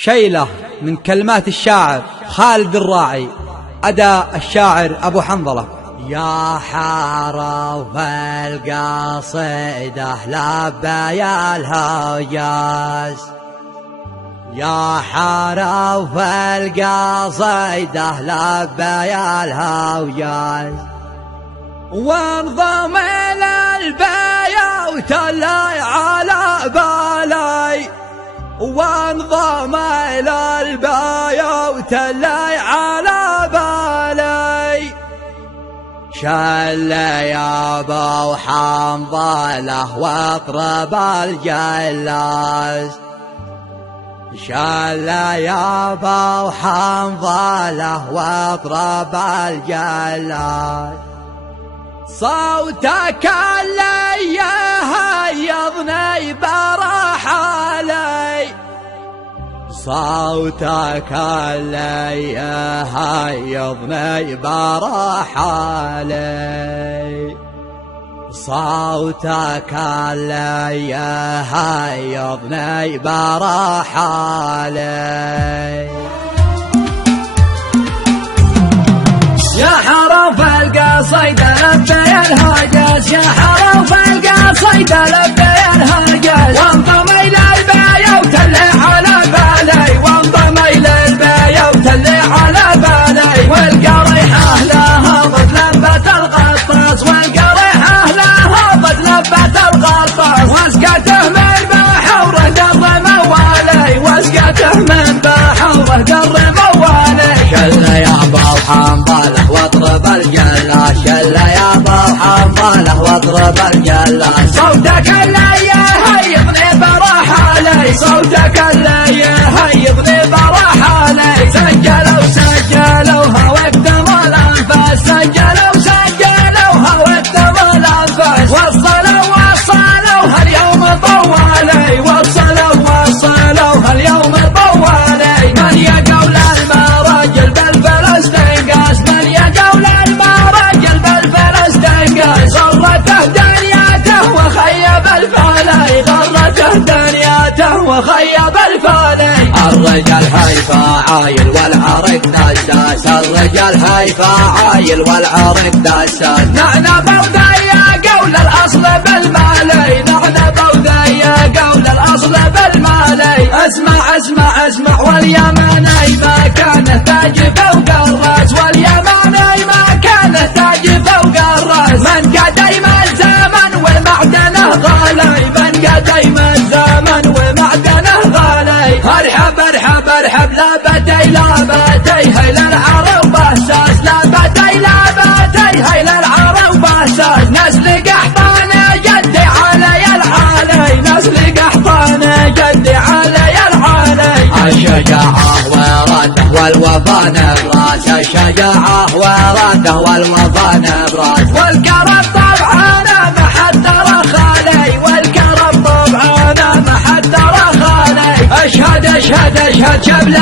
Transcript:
شيلة من كلمات الشاعر خالد الراعي، أداء الشاعر أبو حنظلة. يا حرف القصيدة لبى الهجاز، يا حرف القصيدة لبى الهجاز، وانضم إلى البيوت اللي على بالي، وانضم إلى البيوت اللي على بالي، شل يا ابو حنظلة واطرب الجلاس، شل يا ابو حنظلة واطرب الجلاس، صوتك اللي يهيضني برحالي، صوتك اللي يهيضني برحالي، صوتك اللي يهيضني برحالي. يا حرف القصيدة لبى الهجاز، يا حرف القصيدة لبى الهجاز، وانضم إلى البيوت اللي على بالي، وانضم إلى البيوت اللي على بالي، والقريحة لها ضد لبة الغطاس، والقريحة لها ضد لبة الغطاس، واسقته من بحوره در موالي، واسقته من بحوره در موالي. شل يا ابو حنظلة واطرب الجلاس، شل يا ابو حنظلة واطرب الجلاس، صوتك اللي يهيضني برحالي، صوتك اللي يهيضني برحالي، سجلوها واكتموا الانفاس، سجلوها واكتموا الانفاس، وصلوها اليوم طوالي، وصلوها اليوم طوالي. من يقول المراجل بالفلسطين قاس، من يقول المراجل بالفلسطين قاس، غرته دنياته وخيب الفالي، غرته دنياته وخيب الفالي. الرجال هيفا عايل والعرق دساس، الرجال هيفا عايل والعرق دساس، نحن بوذية قول الأصل بالمالي، نحن بوذية قول الأصل بالمالي. اسمع واليماني ما كان تاج فوق الراس، واليماني ما كان تاج فوق الراس، من قديم الزمن ومعدنه غالي، من قديم الزمن ومعدنه غالي. ارحب لابتي هيل العرب باساس، لابتي هيل العرب باساس، نسل قحطان جدي علي العالي، نسل قحطان جدي علي العالي. الشجاعة وراده والوفا نبراس، الشجاعة وراده والوفا نبراس، والكرم طبعاً ما حد ترى خالي، والكرم طبعاً ما حد ترى خالي. اشهد شبل